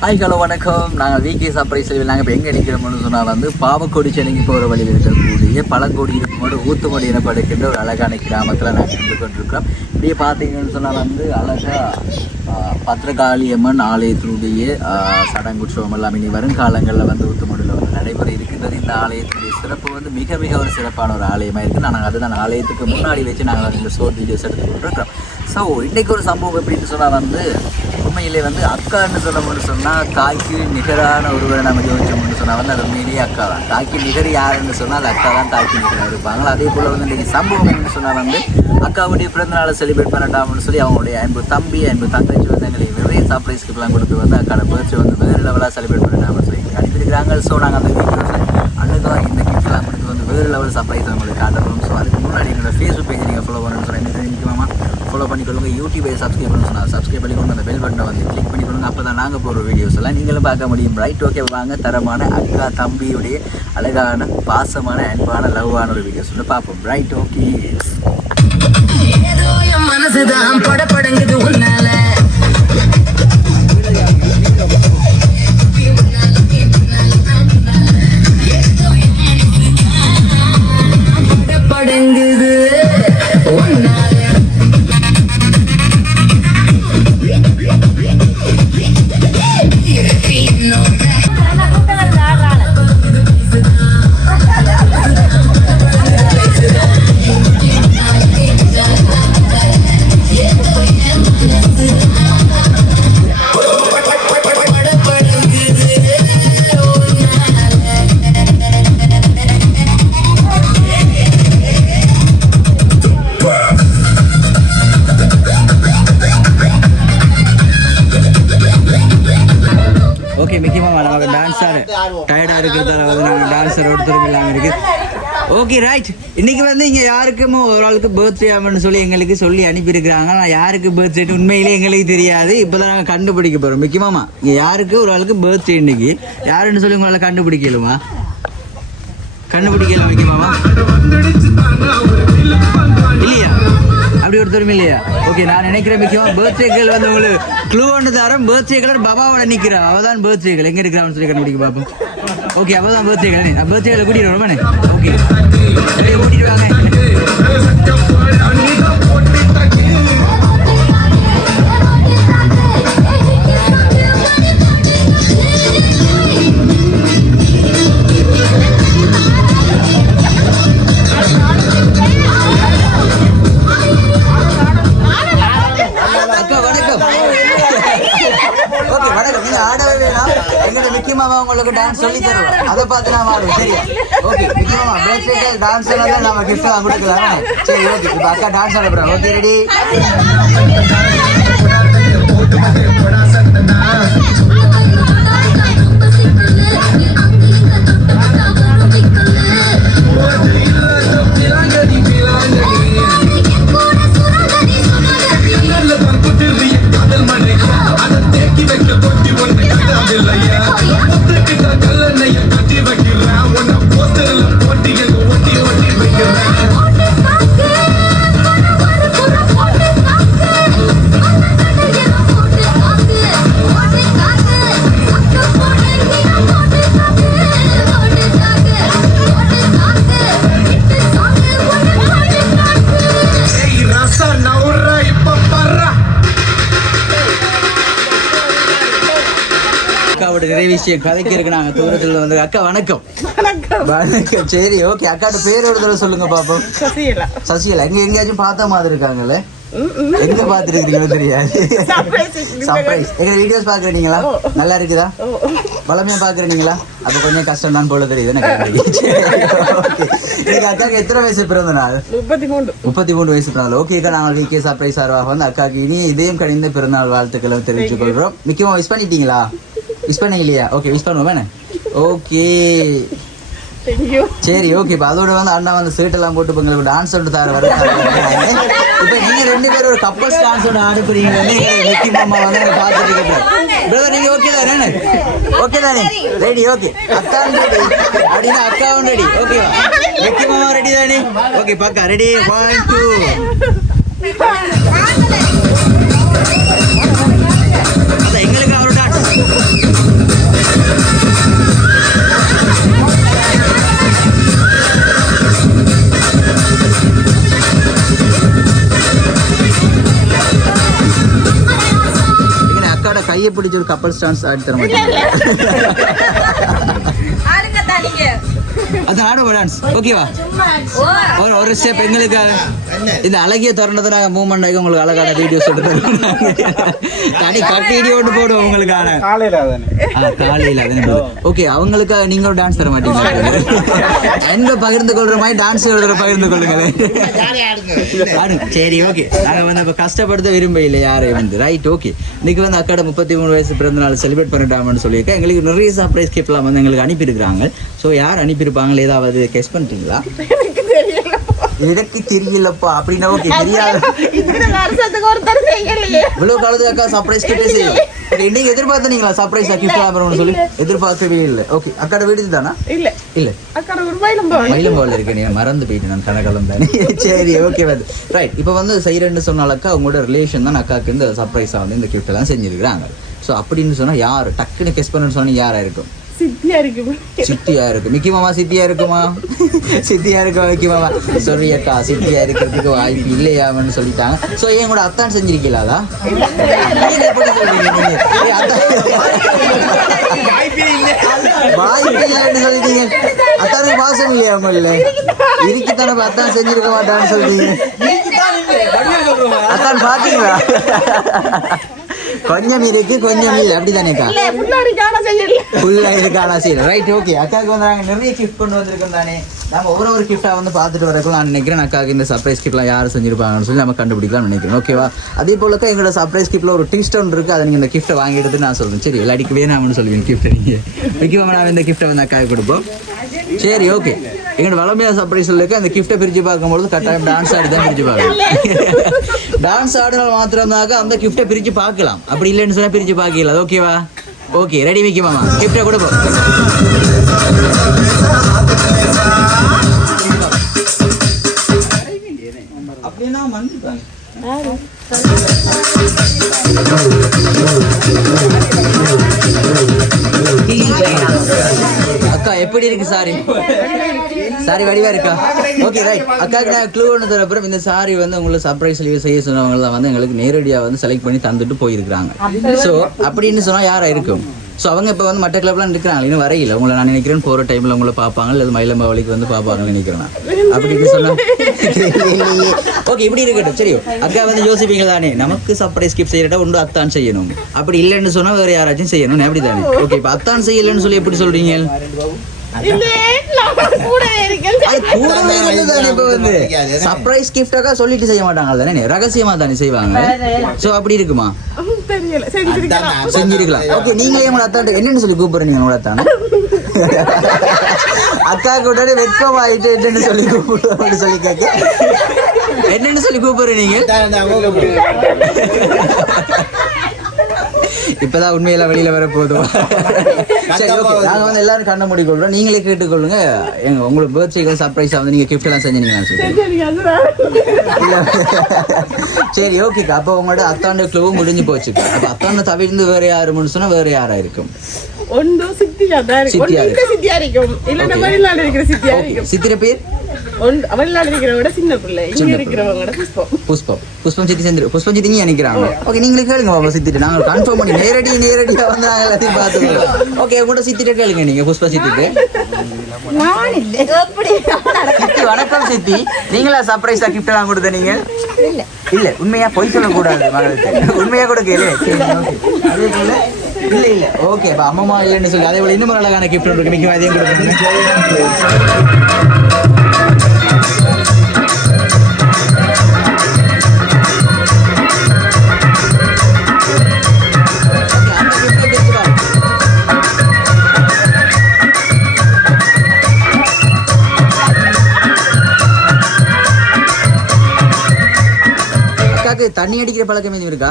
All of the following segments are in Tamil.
ஹாய் ஹலோ வணக்கம். நாங்கள் விகே சர்ப்ரைஸ் நாங்கள் இப்போ எங்கே நிற்கிறோம்னு சொன்னால் வந்து பாவக்கோடி சென்னைக்கு போகிற வழியில் இருக்கக்கூடிய பழங்கோடி இருக்கும்போது ஊத்துமடி எனப்படுகின்ற ஒரு அழகான கிராமத்தில் நாங்கள் நின்று கொண்டிருக்கிறோம். இப்படியே பார்த்தீங்கன்னு சொன்னால் வந்து அழகாக பத்திரகாளியம்மன் ஆலயத்தினுடைய சடங்குற்சவம் எல்லாம் இனி வருங்காலங்களில் வந்து ஊத்துமடியில் வந்து நடைபெற இருக்கின்றது. இந்த ஆலயத்தினுடைய சிறப்பு வந்து மிக மிக ஒரு சிறப்பான ஒரு ஆலயமாக இருக்குது. நாங்கள் அதுதான் ஆலயத்துக்கு முன்னாடி வச்சு நாங்கள் இந்த ஷோர்ட் வீடியோஸ் எடுத்து கொண்டிருக்கிறோம். ஸோ இன்றைக்கு ஒரு சம்பவம் எப்படின்னு சொன்னால் வந்து உண்மையிலே வந்து அக்கான்னு சொல்லணும்னு சொன்னால் தாய்க்கு நிகரான ஒருவரை நம்ம யோசிச்சோம்னு சொன்னால் வந்து அது உண்மையிலேயே அக்கா தான். தாய்க்கு நிகர் யாருன்னு சொன்னால் அது அக்கா தான் தாய்க்கு நிகராக இருப்பாங்களா. அதே போல் வந்து இன்றைக்கி சம்பவம் என்னன்னு சொன்னால் வந்து அக்காவுடைய பிறந்தநாளை செலிப்ரேட் பண்ணட்டாம்னு சொல்லி அவங்களுடைய 50 தம்பி 50 தங்கச்சி வந்து எங்களுக்கு நிறைய சர்ப்ரைஸ்க்குலாம் கொடுத்து வந்து அக்காட பர்த்டே வந்து வேறு லெவலாக செலிப்ரேட் பண்ணிட்டாங்கன்னு சொல்லி அனுப்பியிருக்கிறாங்க. ஸோ நாங்கள் அந்த வீடியோஸில் அன்னைக்கு இந்த கிஃப்ட்லாம் கொடுத்து வந்து வேறு லெவல் சர்ப்ரைஸ் அவங்களுக்கு காட்டுறோம். ஸோ அதுக்கு முன்னாடி என்னோட ஃபேஸ்புக் பேஜை நீங்கள் ஃபாலோ பண்ணணும்னு சொன்னால் என்ன தெரிஞ்சுக்குமாமா ஃபாலோ பண்ணிக்கொள்ளுங்க. யூடியூபை சப்ஸ்கிரைப் பண்ணணும் சொன்னால் சப்ஸ்கிரைப் பண்ணிக்கொள்ளுங்க. அந்த பெல் பட்டனை வந்து கிளிக் பண்ணிக்கொள்ளுங்க. அப்போ தான் நாங்கள் போகிற வீடியோஸ் எல்லாம் நீங்களும் பார்க்க முடியும். ரைட், ஓகே வாங்க தரமான அக்கா தம்பியுடைய அழகான பாசமான அன்பான லவ்வான ஒரு வீடியோஸ் வந்து பார்ப்போம். Right, okay. மனசுதான் படப்படுங்குது உன்னால படப்படுங்குது உன்னால டயர்டாக இருக்கிறதால வந்து நாங்கள் டான்ஸர் ஒருத்தரும் இல்லாமல் இருக்குது. Okay right. இன்றைக்கி வந்து இங்கே யாருக்கும் ஒரு ஆளுக்கு பர்த்டே ஆகும்னு சொல்லி எங்களுக்கு சொல்லி அனுப்பியிருக்கிறாங்க. நான் யாருக்கு பர்த்டேன்னு உண்மையிலே எங்களுக்கு தெரியாது. இப்போ தான் நாங்கள் கண்டுபிடிக்க போகிறோம். முக்கியமாமா இங்கே யாருக்கு ஒரு ஆளுக்கு பர்த்டே இன்னைக்கு யாருன்னு சொல்லி உங்களால் கண்டுபிடிக்கலுமா? கண்டுபிடிக்கல முக்கியமாமா இல்லையா? அப்படி ஒருத்தரும் இல்லையா? ஓகே, நான் நினைக்கிறேன் முக்கியமாக பர்த்டேக்கள் வந்து உங்களுக்கு க்ளூ ஒன்று தரோம். பர்த்டேக்கள் பாபாவோட நிற்கிறேன். அவள் தான் பர்த்டேக்கள் எங்கே இருக்கிறான்னு சொல்லி கண்டுபிடிக்க பார்ப்போம். ஓகே, அவள் தான் பர்த்டேக்கள். நான் பர்த்டேக்களை கூட்டிட்டு வரமானே. ஓகே, கூட்டிட்டு வாங்க. உங்களுக்கு டான்ஸ் சொல்லி தருவோம். அதை பார்த்து நான் ஆடுவோம். சரியா? ஓகே, முக்கியமா பர்த்டே டான்ஸ் எல்லாம் தான் நம்ம கிஃப்ட் வாங்க கொடுக்கலாம். சரி, ஓகே. இப்போ அக்கா டான்ஸ் ஆட போறோம். Okay, ready? நிறைய விஷயம் கதைக்கு இருக்கு. நாங்க தூரத்துல வந்து அக்கா வணக்கம். வணக்கம். சரி, ஓகே. அக்காட்ட பேர் ஒரு தடவை சொல்லுங்க பாப்போம். சசிகலா. எங்க எங்கேயாச்சும் பார்த்த மாதிரி இருக்காங்களே? எங்க பாத்துருக்கீங்களோ தெரியாது. சர்ப்ரைஸ். எங்க வீடியோஸ் பாக்குறீங்களா? நல்லா இருக்குதா? பலமையா பாக்குறீங்களா? அது கொஞ்சம் கஷ்டம் தான் போல தெரியுது எனக்கு. அக்காக்கு எத்தனை வயசு பிறந்த நாள்? 33 வயசு பிறந்த நாள். ஓகே, நாங்கள் விகே சர்ப்ரைஸ் சார்பாக வந்து அக்காக்கு இனி இதயம் கணிந்த பிறந்தநாள் வாழ்த்துக்களை தெரிவித்துக் கொள்கிறோம். முக்கியமா விஷ் பண்ணிட்டீங்களா? விஷ் பண்ண இல்லையா? ஓகே, விஷ் பண்ணுவோம் வேணே. ஓகே, சரி, ஓகே. இப்போ அதோட வந்து அண்ணா வந்து சீட்டெல்லாம் போட்டு உங்களுக்கு டான்ஸ் ஒன்று தர வர. இப்போ நீங்க 2 பேரும் ஒரு கப்பல்ஸ் டான்ஸ் ஒன்று ஆடுறீங்க. வெக்கி மாமா வந்து பார்த்துட்டு இருக்கேன். பிரதர், நீங்க ஓகே தானே? ஓகே தானே? ரெடி? ஓகே. அக்கா ரெடி அப்படின்னா அக்காவும் ரெடி. ஓகேவா? வெக்கி மாமா ரெடி தானே? ஓகே, பக்கா ரெடி. 1 2 கையை பிடிச்ச ஒரு கப்பல் ஸ்டான்ஸ் ஆடி தர மாட்டேன். அது ஆடுவோம் டான்ஸ் ஓகேவா? ஒரு ஸ்டெப் எங்களுக்கு இந்த அழகிய தருணத்தை நாங்கள் மூவ்மெண்ட் ஆகி உங்களுக்கு அழகான வீடியோஸ் தனி கட்டி வீடியோ ஒன்று போடுவோம் உங்களுக்கான காலையில் அதே. ஓகே, அவங்களுக்காக நீங்க ஒரு டான்ஸ் தர மாட்டீங்களா? எங்க பகிர்ந்து கொள்ற மாதிரி டான்ஸ் பகிர்ந்து கொள்ளுங்களேன். சரி ஓகே, நாங்கள் வந்து அப்போ கஷ்டப்படுத்த விரும்ப இல்லை யாரையும் வந்து. ரைட் ஓகே, இன்னைக்கு வந்து அக்காட 33 வயசு பிறந்த நாள் செலிப்ரேட் பண்ணிட்டாமன்னு சொல்லியிருக்கேன். எங்களுக்கு நிறைய சர்ப்ரைஸ் கிஃப்ட்லாம் வந்து எங்களுக்கு அனுப்பியிருக்கிறாங்க. ஸோ யார் அனுப்பியிருப்பாங்களே ஏதாவது கெஸ் பண்ணிட்டீங்களா? எனக்கு தெரியலப்பா அப்படின்னா ஓகே தெரியாது. இவ்வளவு காலத்துக்கு அக்கா சர்ப்ரைஸ் கிஃப்ட் செய்யும். இன்னைக்கு எதிர்பார்த்தீங்களா சர்ப்ரைஸ் கிஃப்ட் ஆகிறோம்னு சொல்லி? எதிர்பார்க்கவே இல்லை. ஓகே, அக்காட வீடு தானா? இல்ல இல்ல, அக்காட ஒரு மயிலம்பாவில் இருக்கேன். நீங்க மறந்து போயிட்டு நான் கனகலம் தானே. சரி ஓகே வந்து ரைட். இப்போ வந்து செய்யறேன்னு சொன்னாலக்கா உங்களோட ரிலேஷன் தான் அக்காவுக்கு இந்த சர்ப்ரைஸா வந்து இந்த கிஃப்ட் எல்லாம் செஞ்சிருக்கிறாங்க. ஸோ அப்படின்னு சொன்னா யாரு டக்குன்னு கெஸ் பண்ணுன்னு சொன்னா யாரா இருக்கும்? சித்தியா இருக்கு. மிக்கி மாமா சித்தியா இருக்குமா? சித்தியா இருக்குமா மிக்கி மாமா? சொல்லி அக்கா சித்தியா இருக்கிறதுக்கு வாய்ப்பு இல்லையாமன்னு சொல்லிட்டாங்க. ஸோ என் கூட அத்தான் செஞ்சிருக்கீங்களா? எப்படி சொல்றீங்க நீங்க? வாய்ப்பு இல்லைன்னு சொல்லிட்டீங்க. அத்தானுக்கு பாசம் இல்லையா உங்கள? இருக்குத்தானே அத்தான் செஞ்சிருக்க மாட்டான்னு சொல்றீங்க. அத்தான் பாத்தீங்களா? கொஞ்சம் இருக்கு கொஞ்சம் இல்லை அப்படிதானேக்கா? ஃபுல்லா இருக்கானா? சரி ரைட் ஓகே. அக்காவுக்கு வந்து நாங்கள் நிறைய கிஃப்ட் கொண்டு வந்திருக்கோம் தானே. நம்ம ஒவ்வொரு கிஃப்டா வந்து பார்த்துட்டு வரக்குள்ள நான் நினைக்கிறேன் அக்காவுக்கு இந்த சர்ப்ரைஸ் கிஃப்ட்லாம் யார் செஞ்சிருப்பாங்கன்னு சொல்லி நம்ம கண்டுபிடிக்கலாம்னு நினைக்கிறேன். ஓகேவா? அதே போலக்கா எங்களோட சர்ப்ரைஸ் கிஃப்ட்ல ஒரு ட்விஸ்ட் ஒன்று இருக்கு. அதை நீங்கள் இந்த கிஃப்ட்டை வாங்கிட்டு நான் சொல்றேன். சரி விளையாடிக்கு வேணாம்னு சொல்லுவீங்க கிஃப்ட். நீங்கள் முக்கியமாக நான் இந்த கிஃப்ட்டை வந்து அக்காவுக்கு கொடுப்போம். சரி ஓகே. எங்களோட வளமையான சர்ப்ரைஸ் இருக்கு. அந்த கிஃப்ட்டை பிரித்து பார்க்கும்போது கட்டாயம் டான்ஸ் ஆடி தான் பிரித்து பார்க்கலாம். டான்ஸ் ஆடினால் மாத்திரம்தாக அந்த கிஃப்ட்டை பிரித்து பார்க்கலாம். அப்படி இல்லைன்னு சொன்னால் பிரித்து பார்க்கல. ஓகேவா? ஓகே ரெடி மிக்கி மாமா, கிஃப்ட்டை கொடுப்போம். அப்படின்னா மன்னிப்பாங்க. அக்கா எப்படி இருக்கு சாரி? சாரி வடிவா இருக்கா? Okay right. அக்காவுக்கு நான் க்ளூ ஒன்று தரப்புறம் இந்த சாரி வந்து உங்களுக்கு சர்ப்ரைஸ் செய்ய சொன்னவங்க தான் வந்து எங்களுக்கு நேரடியாக வந்து செலக்ட் பண்ணி தந்துட்டு போயிருக்கிறாங்க. ஸோ அப்படின்னு சொன்னால் யாரா இருக்கும்? ஸோ அவங்க இப்போ வந்து மற்ற கிளப்லாம் இருக்கிறாங்க, இன்னும் வரையில. உங்களை நான் நினைக்கிறேன் போகிற டைமில் உங்களை பார்ப்பாங்க, இல்லை மயிலம்பாவளிக்கு வந்து பார்ப்பாங்கன்னு நினைக்கிறேன் நான். அப்படின்னு சொன்னால் ஓகே இப்படி இருக்கட்டும். சரி, அக்கா வந்து யோசிப்பீங்க தானே, நமக்கு சர்ப்ரைஸ் கிஃப்ட் செய்யறதா ஒன்று அத்தான் செய்யணும். அப்படி இல்லைன்னு சொன்னால் வேறு யாராச்சும் செய்யணும். அப்படி தானே? ஓகே, இப்போ அத்தான் செய்யலைன்னு சொல்லி எப்படி சொல்றீங்க? சர்ப்ரைஸ் கிஃப்டாக சொல்லிட்டு செய்ய மாட்டாங்க தானே, ரகசியமா தானே செய்வாங்க. சோ அப்படி இருக்குமா? செஞ்சிருக்கலாம். ஓகே, நீங்களே உங்களை அத்தாட்ட என்னன்னு சொல்லி கூப்பிடுறீங்க? உங்களை அத்தான அக்கா கூட வெட்கமாயிட்டு என்னன்னு சொல்லி கூப்பிடுவோம்னு சொல்லி கேட்க என்னன்னு சொல்லி கூப்பிடுறீங்க? இப்பதான் உண்மையெல்லாம் வெளியில வர போதும். நாங்க வந்து எல்லாரும் கண்ண மூடி கொள்றோம். நீங்களே கேட்டுக்கொள்ளுங்க. உங்களுக்கு பர்த்டேக்கு சர்ப்ரைஸா வந்து நீங்க கிஃப்ட் எல்லாம் செஞ்சீங்கன்னு சொல்லி. சரி ஓகேக்கா. அப்போ உங்களோட அத்தாண்ட க்ளூ முடிஞ்சு போச்சு. அப்ப அத்தாண்ட தவிர்த்து வேற யாரு சொன்னா வேற யாரா இருக்கும்? சித்திர பேர் புஷ்பம். புஷ்பம் சித்தி சேர்ந்து புஷ்பம் சித்தி நீ நினைக்கிறாங்க. ஓகே, நீங்களே கேளுங்க பாபா சித்திட்டு. நாங்க கன்ஃபார்ம் பண்ணி நேரடியா வந்து நாங்க எல்லாத்தையும் பார்த்துக்கிறோம். ஓகே, கூட சித்திட்ட கேளுங்க நீங்க. புஷ்பா சித்திட்டு சித்தி வணக்கம் சித்தி. நீங்களா சர்ப்ரைஸா கிஃப்ட் எல்லாம் கொடுத்த? நீங்க இல்ல உண்மையா பொய் சொல்லக்கூடாது மகளுக்கு. உண்மையா கூட கேளு. அதே போல இல்ல இல்ல ஓகே அம்மா இல்லைன்னு சொல்லி அதே போல இன்னும் அழகான கிஃப்ட் இருக்கு. மிக்க அதையும் கொடுப்பீங்க. தண்ணி அடிக்கிற பழக்கம் எதுவும் இருக்கா?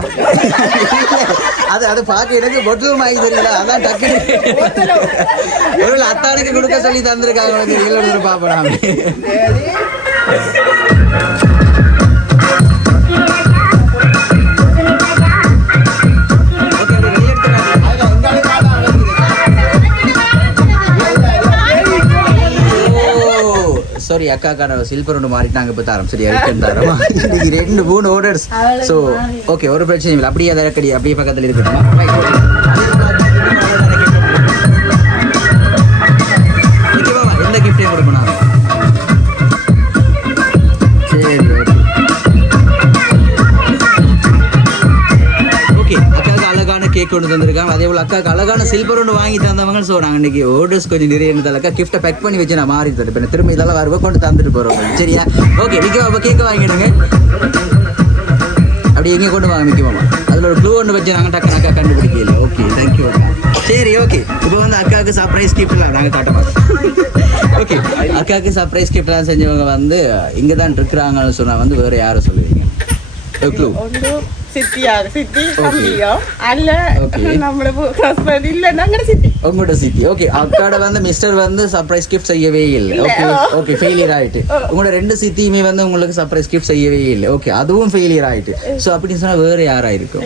அது அது பார்க்க எனக்கு பொட்டலும் ஆகி தெரியல. அதான் டக்குனு அத்தானுக்கு கொடுக்க சொல்லி தந்திருக்காங்க. பாப்போம். ஸோ சாரி அக்காக்கான சில்வர் ஒன்று மாறிட்டாங்க இப்போ தரம் சரியா ரிட்டன் தரமா இன்னைக்கு 2-3 ஆர்டர்ஸ் ஸோ ஓகே ஒரு பிரச்சனை இல்லை அப்படியே அதை கடி அப்படியே பக்கத்தில் இருக்கட்டுமா எந்த கிஃப்டே கொடுக்கணும் சரி ஓகே அக்காவுக்கு அழகான கேக் கொண்டு தந்திருக்காங்க அதே போல் அக்காவுக்கு அழகான சில்வர் ஒன்று வாங்கி தந்தவங்க ஸோ நாங்கள் இன்னைக்கு ஆர்டர்ஸ் கொஞ்சம் நிறைய இருந்ததாக்கா கிஃப்ட்டை பேக் பண்ணி வச்சு நான் மாறி தரேன் இப்போ திரும்ப இதெல்லாம் வருவா கொண்டு தந்துட்டு போகிறோம் சரியா ஓகே மிக்க கேக்கு வாங்கிடுங்க அப்படி எங்கே கொண்டு வாங்க மிக்கமாமா அதில் ஒரு க்ளூ ஒன்று வச்சு நாங்கள் டக்குனு அக்கா கண்டுபிடிக்கல ஓகே தேங்க்யூ சரி ஓகே இப்போ வந்து அக்காவுக்கு சர்ப்ரைஸ் கிஃப்ட்லாம் நாங்கள் காட்ட மாட்டோம் ஓகே அக்காவுக்கு சர்ப்ரைஸ் கிஃப்ட்லாம் செஞ்சவங்க வந்து இங்கே தான் இருக்கிறாங்கன்னு சொன்னால் வந்து வேறு யாரை சொல்லுவீங்க க்ளூ உங்களோட சித்தி ஓகே அக்காட வந்து மிஸ்டர் வந்து சர்ப்ரைஸ் கிஃப்ட் செய்யவே இல்லை ஓகே ஓகே ஃபெயிலியர் ஆயிட்டு உங்களோட 2 சித்தியுமே வந்து உங்களுக்கு சர்ப்ரைஸ் கிஃப்ட் செய்யவே இல்லை ஓகே அதுவும் ஃபெயிலியர் ஆயிட்டு ஸோ அப்படின்னு சொன்னா வேற யாரா இருக்கும்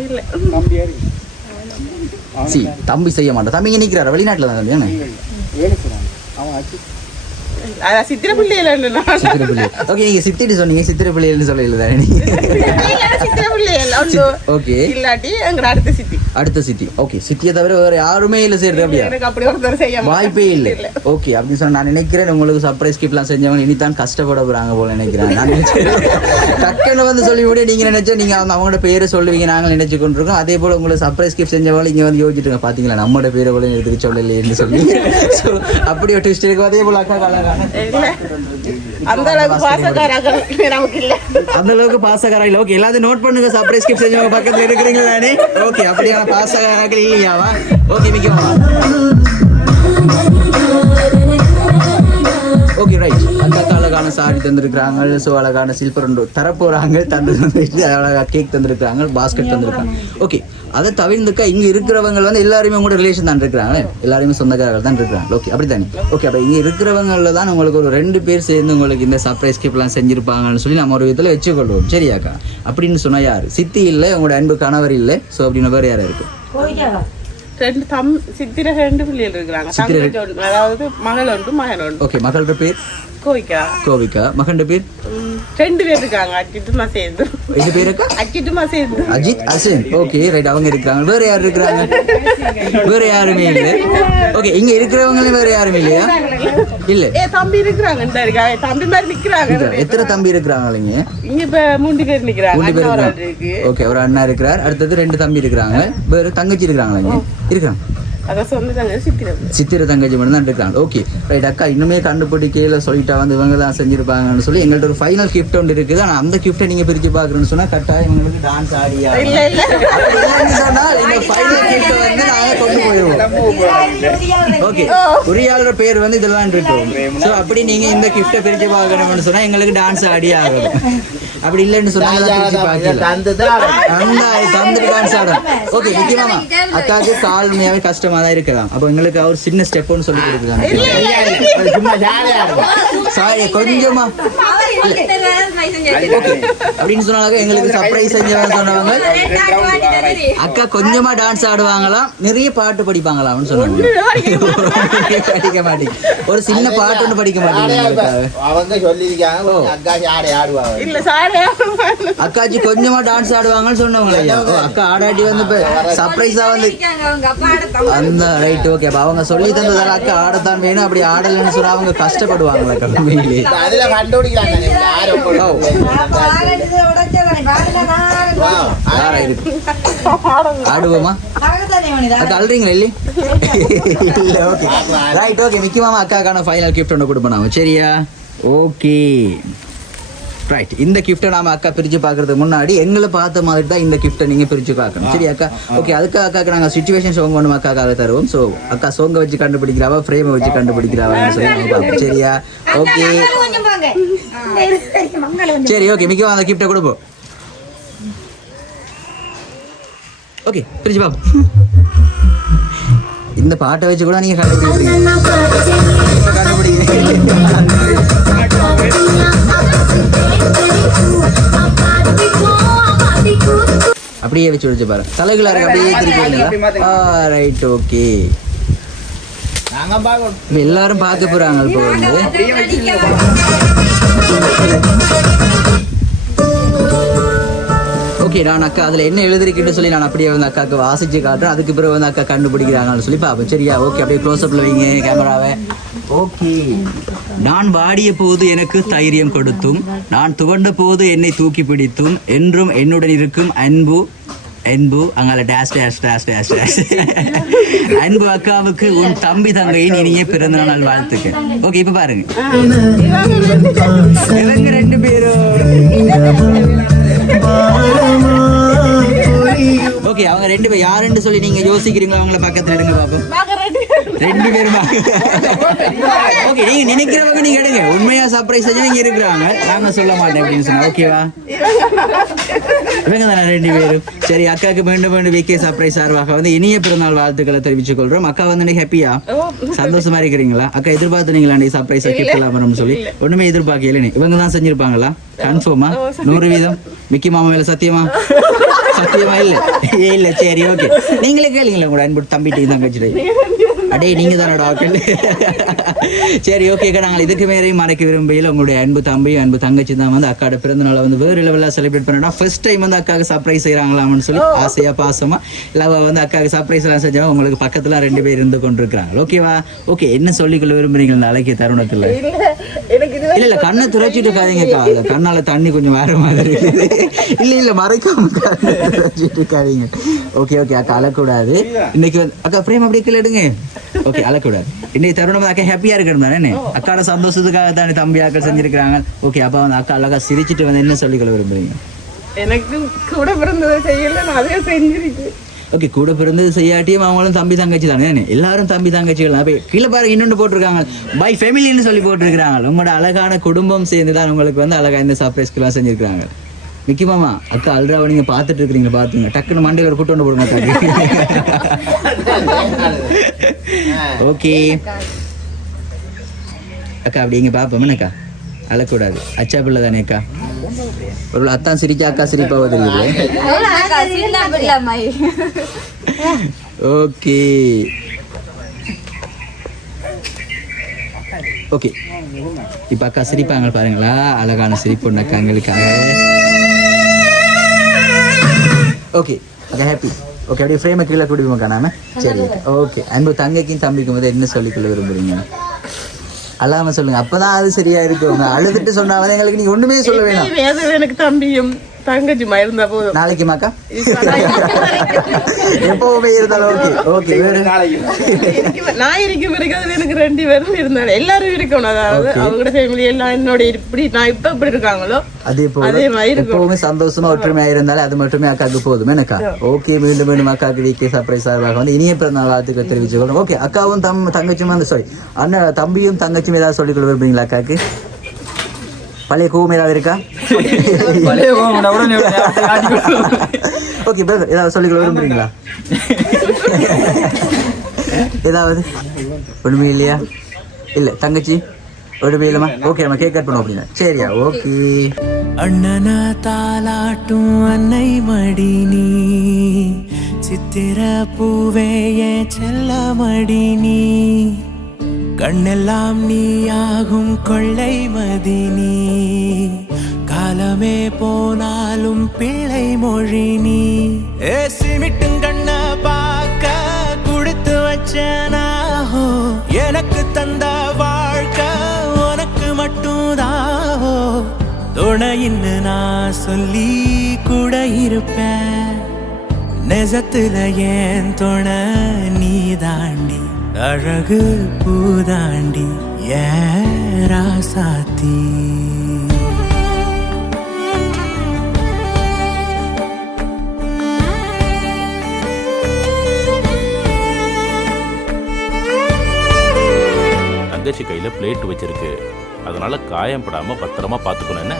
தம்பி செய்ய மாட்டோம் தம்பி இங்க நிக்கிறாரு வெளிநாட்டுல தான் சித்திர பிள்ளைகள் ஓகே நீங்க சித்திட்டு சொன்னீங்க சித்திர பிள்ளைகள்னு சொல்லல ஓகே இல்லாட்டி அடுத்த சித்தி ஓகே சித்தியை தவிர வேற யாருமே இல்ல செய்யறது அப்படியா வாய்ப்பே இல்லை ஓகே அப்படி சொன்னா நான் நினைக்கிறேன் உங்களுக்கு சர்ப்ரைஸ் கிஃப்ட்லாம் செஞ்சவங்க இனிதான் கஷ்டப்பட போறாங்க போல நினைக்கிறேன் நான் டக்குன்னு வந்து சொல்லி விட நீங்க நினைச்சா நீங்க அவங்களோட பேரை சொல்லுவீங்க நாங்கள் நினைச்சு கொண்டிருக்கோம் அதே போல உங்களுக்கு சர்ப்ரைஸ் கிஃப்ட் செஞ்சவங்க இங்க வந்து யோசிச்சுட்டு பாத்தீங்களா நம்மளோட பேரை போல எடுத்துக்க சொல்லலைன்னு சொல்லி அப்படி ஒரு ட்விஸ்ட் இருக்கு அதே போல அக்கா அந்த அளவுக்கு பாசக்காரா இல்ல ஓகே எல்லாத்தையும் நோட் பண்ணுங்க சர்ப்ரைஸ் கிஃப்ட் செஞ்சவங்க பக்கத்துல இருக்கிறீங்க தானே ஓகே அப்படியான பாசக்காரர்கள் இல்லையாவா ஓகே மிக்கமா ஓகே ரைட் அக்காக்கு அழகான சாரி தந்திருக்கிறாங்க ஸோ அழகான சில்வர் ஒன்று தரப்போறாங்க தந்து அழகாக கேக் தந்திருக்கிறாங்க பாஸ்கெட் தந்திருக்காங்க ஓகே அதை தவிர்த்துக்கா இங்கே இருக்கிறவங்க வந்து எல்லாருமே உங்களோட ரிலேஷன் தான் இருக்கிறாங்க எல்லாருமே சொந்தக்காரர்கள் தான் இருக்கிறாங்க ஓகே அப்படி தானே ஓகே அப்போ இங்கே இருக்கிறவங்கள தான் உங்களுக்கு ஒரு 2 பேர் சேர்ந்து உங்களுக்கு இந்த சர்ப்ரைஸ் கிஃப்ட்லாம் செஞ்சிருப்பாங்கன்னு சொல்லி நம்ம ஒரு விதத்தில் வச்சுக்கொள்வோம் சரியாக்கா அப்படின்னு சொன்னால் யார் சித்தி இல்லை உங்களோட அன்பு கணவர் இல்லை ஸோ அப்படின்னு வேறு யாரும் இருக்கும் சித்திர 2 பிள்ளைகள் இருக்கிறாங்க அதாவது மகள் ஒன்று மகன் ஒன்று ஓகே மகளோட பேர் கோவிகா மகன் பேர் 2 பேர் இருக்காங்க அஜித் மசேந்து இது பேருக்கா அஜித் அசன் ஓகே ரைட் அவங்க இருக்காங்க வேற யார் இருக்காங்க வேற யாருமே இல்ல ஓகே இங்க இருக்கிறவங்களே வேற யாருமே இல்லையா இல்ல தம்பி இருக்காங்க தம்பி மாதிரி நிக்கிறாங்க எத்தனை தம்பி இருக்காங்க இங்க இப்ப 3 பேர் நிக்கிறாங்க ஓகே ஒரு அண்ணா இருக்கிறார் அடுத்தது 2 தம்பி இருக்காங்க வேற தங்கச்சி இருக்காங்களா இங்க இருக்காங்க சித்திர தங்கச்சி மட்டும் தான் இருக்காங்க ஓகே ரைட் அக்கா இன்னுமே கண்டுபிடிக்கையில சொல்லிட்டா வந்து இவங்க தான் செஞ்சிருப்பாங்கன்னு சொல்லி எங்கள்ட்ட ஒரு ஃபைனல் கிஃப்ட் ஒன்று இருக்குது ஆனால் அந்த கிஃப்ட்டை நீங்க பிரிச்சு பாக்குறேன்னு சொன்னா கட்டாயம் உங்களுக்கு டான்ஸ் ஆடியா சொன்னா இந்த ஃபைனல் கிஃப்ட் வந்து நாங்க கொண்டு போயிடுவோம் ஓகே உரியாளோட பேர் வந்து இதெல்லாம் இருக்கும் ஸோ அப்படி நீங்க இந்த கிஃப்ட்டை பிரிச்சு பார்க்கணும்னு சொன்னா எங்களுக்கு டான்ஸ் ஆடி ஆகணும் அப்படி இல்லைன்னு சொன்னாங்க தந்துட்டு டான்ஸ் ஆடும் ஓகே முக்கியமா அக்காவுக்கு கால் உண்மையாவே கஷ்டமா தான் இருக்கலாம் அப்போ எங்களுக்கு அவர் சின்ன ஸ்டெப்னு சொல்லி கொடுக்குறாங்க சாரி கொஞ்சமா அப்படின்னு சொன்னாங்க எங்களுக்கு சர்ப்ரைஸ் செஞ்சவங்க சொன்னவங்க அக்கா கொஞ்சமா டான்ஸ் ஆடுவாங்களாம் நிறைய பாட்டு படிப்பாங்களாம்னு சொன்னாங்க படிக்க மாட்டேங்க ஒரு சின்ன பாட்டு ஒன்று படிக்க மாட்டேங்க அக்காச்சி கொஞ்சமா டான்ஸ் ஆடுவாங்கன்னு சொன்னவங்க அக்கா ஆடாட்டி வந்து சர்ப்ரைஸா வந்து அந்த ரைட் ஓகே அப்ப அவங்க சொல்லி தந்ததால அக்கா ஆடத்தான் வேணும் அப்படி ஆடலன்னு சொன்னா அவங்க கஷ்டப்படுவாங்களா கம்பெனிலே ஆடுவோமா அக்கா அல்றீங்களா இல்ல ஓகே ரைட் ஓகே மிக்கி மாமா அக்காக்கான ஃபைனல் கிஃப்ட் ஒன்று கொடுப்போம் சரியா ஓகே ரைட் இந்த கிஃப்ட்டை நாம அக்கா பிரிச்சு பார்க்கறதுக்கு முன்னாடி எங்களை பார்த்த மாதிரி தான் இந்த கிஃப்ட்டை நீங்க பிரிச்சு பார்க்கணும் சரி அக்கா ஓகே அதுக்கு அக்காக்கு நாங்கள் சிச்சுவேஷன் சோங் ஒன்று அக்காக்காக தருவோம் ஸோ அக்கா சோங்கை வச்சு கண்டுபிடிக்கிறாவா ஃப்ரேமை வச்சு கண்டுபிடிக்கிறாவான்னு சொல்லி நாங்கள் பார்ப்போம் சரியா ஓகே சரி ஓகே மிக்கவா அந்த கிஃப்ட்டை கொடுப்போம் ஓகே பிரிச்சு பார்ப்போம் இந்த பாட்டை வச்சு கூட நீங்க அப்படியே வச்சு வச்சு பாரு தலைகளா இருக்கு அப்படியே திருப்பி ரைட் ஓகே எல்லாரும் பார்க்க போறாங்க இப்போ வந்து. ஓகே, நான் அக்கா அதில் என்ன எழுதிருக்குன்னு சொல்லி நான் அப்படியே வந்து அக்காவுக்கு வாசிச்சு காட்டுறேன். அதுக்கு பிறகு வந்து அக்கா கண்டுபிடிக்கிறாங்கன்னு சொல்லி பார்ப்போம். சரியா? ஓகே, அப்படியே க்ளோஸ்அப்பில் வைங்க கேமராவை. ஓகே. நான் வாடிய போது எனக்கு தைரியம் கொடுத்தும், நான் துவண்ட போது என்னை தூக்கி பிடித்தும், என்றும் என்னுடன் இருக்கும் அன்பு அங்கால dash dash dash dash dash அன்பு அக்காவுக்கு உன் தம்பி தங்கையின் இனிய பிறந்த நாள் வாழ்த்துக்கள். ஓகே, இப்ப பாருங்க இவங்க 2 பேரும். ஓகே, அவங்க 2 பேர் யாருன்னு சொல்லி நீங்க யோசிக்கிறீங்களா? அவங்கள பக்கத்துல எடுங்க பாப்போம். 2 பேரும். ஓகே, நீங்க நினைக்கிறவங்க நீங்க எடுங்க. உண்மையா சர்ப்ரைஸ் செஞ்சு நீங்க இருக்கிறாங்க, நாங்க சொல்ல மாட்டேன் அப்படின்னு சொன்னா ஓகேவா? இவங்க தானே 2 பேரும். சரி, அக்காவுக்கு மீண்டும் விகே சர்ப்ரைஸ் சார்பாக வந்து இனிய பிறந்தநாள் வாழ்த்துக்களை தெரிவித்துக் கொள்றோம். அக்கா வந்து ஹாப்பியா சந்தோஷமா இருக்கிறீங்களா? அக்கா எதிர்பார்த்துனீங்களா நீ சர்ப்ரைஸ் கிஃப்ட் எல்லாம் சொல்லி? ஒண்ணுமே எதிர்பார்க்கல. இவங்க தான் செஞ்சிருப்பாங்களா? கன்ஃபார்மா 100%? மிக்கி மாமா மேல சத்தியமா? சத்தியமா இல்ல. சரி, ஓகே, நீங்களே கேளுங்களா கூட அன்பு தம்பிட்டு தான் கட்சிட்டு. அடே, நீங்க தானே டாக்டர். சரி, ஓகேக்கா, நாங்கள் இதுக்கு மேலேயும் மறைக்க விரும்பையில் உங்களுடைய அன்பு தம்பி அன்பு தங்கச்சி தான் வந்து அக்காவோட பிறந்தநாளை வந்து வேறு லெவலில் செலிப்ரேட் பண்ணா. ஃபர்ஸ்ட் டைம் வந்து அக்காவுக்கு சர்ப்ரைஸ் செய்யறாங்களாம்னு சொல்லி ஆசையா பாசமா லவ் வந்து அக்காவுக்கு சர்ப்ரைஸ் எல்லாம் செஞ்சா உங்களுக்கு பக்கத்துல 2 பேர் இருந்து கொண்டிருக்கிறாங்க. ஓகேவா? ஓகே, என்ன சொல்லிக்கொள்ள விரும்புறீங்க இந்த அழைக்கிய தருணத்துல? இல்ல கண்ணை துரைச்சிட்டு இருக்காதீங்கக்கா. கண்ணால தண்ணி கொஞ்சம் வேற மாதிரி இல்ல மறைக்காம கண்ணை துரைச்சிட்டு இருக்காதீங்க. ஓகே, அக்கா அழக்கூடாது இன்னைக்கு வந்து. அக்கா பிரேம் அப்படியே கீழே எடுங்க. ஓகே, அழக்கூடாது. இன்னைக்கு தருணம் அக்கா ஹாப்பியா இருக்கணும் தானே? அக்காவோட சந்தோஷத்துக்காக தானே தம்பி அக்கா செஞ்சிருக்காங்க. ஓகே, அப்ப வந்து அக்கா அழகா சிரிச்சிட்டு வந்து என்ன சொல்லிக்கொள்ள விரும்புறீங்க? எனக்கு கூட பிறந்ததை செய்யல, நான் அதே செஞ்சிருக்கேன். ஓகே, கூட பிறந்தது செய்யாட்டியும் அவங்களும் தம்பி தங்கச்சி தானே? எல்லாரும் தம்பி தங்கச்சிகள். அப்ப கீழே பாருங்க, இன்னொன்று போட்டிருக்காங்க, பை ஃபேமிலின்னு சொல்லி போட்டிருக்கிறாங்க. உங்களோட அழகான குடும்பம் சேர்ந்து தான் உங்களுக்கு வந்து அழகா இந்த சர்ப்ரைஸ்க்கெல்லாம் செஞ்சிருக்காங்க. மிக்கி மாமா, அக்கா அல்ராவை நீங்க பாத்துட்டு இருக்கிறீங்க, பாத்துங்க. டக்குன்னு மண்டையில ஒரு கூட்டு போடுங்க. ஓகே அக்கா, அப்படிங்க பாப்போம். என்னக்கா அழக்கூடாது, அச்சா பிள்ளை தானே அக்கா? ஒரு அத்தான் சிரிச்சா அக்கா சிரிப்பாவ தெரியுது. ஓகே ஓகே, இப்ப அக்கா சிரிப்பாங்க பாருங்களா, அழகான சிரிப்பு அக்காங்களுக்காக. ஓகே, அக்கா ஹாப்பி. ஓகே, அப்படியே ஃப்ரேமை கீழே குடிப்போம்க்கா நாம. சரி, ஓகே. அன்பு தங்கைக்கும் தம்பிக்கும் வந்து என்ன சொல்லிக்கொள்ள விரும்புறீங்க? அல்லாம சொல்லுங்க, அப்பதான் அது சரியா இருக்கும். அழுதுட்டு சொன்னாவது எங்களுக்கு நீங்க ஒண்ணுமே சொல்ல வேணாம். எனக்கு தம்பியும் தங்கச்சிமா இருந்தா போதும். நாளைக்கு மாக்கா எப்பவுமே இருந்தாலும் ஓகே. நான் இருக்கும் வரைக்கும் எனக்கு 2 பேரும் இருந்தாலும் எல்லாரும் இருக்கணும். அதாவது அவங்களோட ஃபேமிலி எல்லாம் என்னோட இப்படி நான் இப்ப எப்படி இருக்காங்களோ அதே மாதிரி எப்பவுமே சந்தோஷமா ஒற்றுமையா இருந்தாலும் அது மட்டுமே அக்காவுக்கு போதும். எனக்கா ஓகே. மீண்டும் அக்காவுக்கு வீக்கே சர்ப்ரைஸ் சார்பாக வந்து இனிய பிறந்தநாள் வாழ்த்துக்கள் தெரிவிச்சுக்கணும். ஓகே, அக்காவும் தங்கச்சியும் வந்து சாரி அண்ணன் தம்பியும் தங்கச்சியும் ஏதாவது சொல்லிக்கொள்ள விரும்புறீங்களா அக்காவுக்கு? பழைய கோவம் ஏதாவது இருக்கா? ஓகே பிரதர், ஏதாவது சொல்லிக்கொள்ள விரும்புறீங்களா? ஏதாவது ஒண்ணுமே இல்லையா? இல்ல தங்கச்சி ஒண்ணுமே இல்லமா? ஓகே, நம்ம கேக் கட் பண்ணுவோம் அப்படின்னா. சரியா? ஓகே. அண்ணனா தாலாட்டும் அன்னை மடி நீ, சித்திர பூவே என் செல்ல மடி நீ, கண்ணெல்லாம் நீயாகும் கொள்ளை மதினி, காலமே போனாலும் பிள்ளை மொழி நீ. சிமிட்டும் கண்ண பார்க்க கொடுத்து வச்சனாஹோ, எனக்கு தந்த வாழ்க்கை உனக்கு மட்டும் தாஹோ, துணையின்னு நான் சொல்லி கூட இருப்பேன், நெசத்துல ஏன் துணை நீ தாண்டி, அழகு பூதாண்டி ஏன் ராசாத்தி. தங்கச்சி கையில பிளேட் வச்சிருக்கு, அதனால காயம் படாம பத்திரமா பாத்துக்கணும். என்ன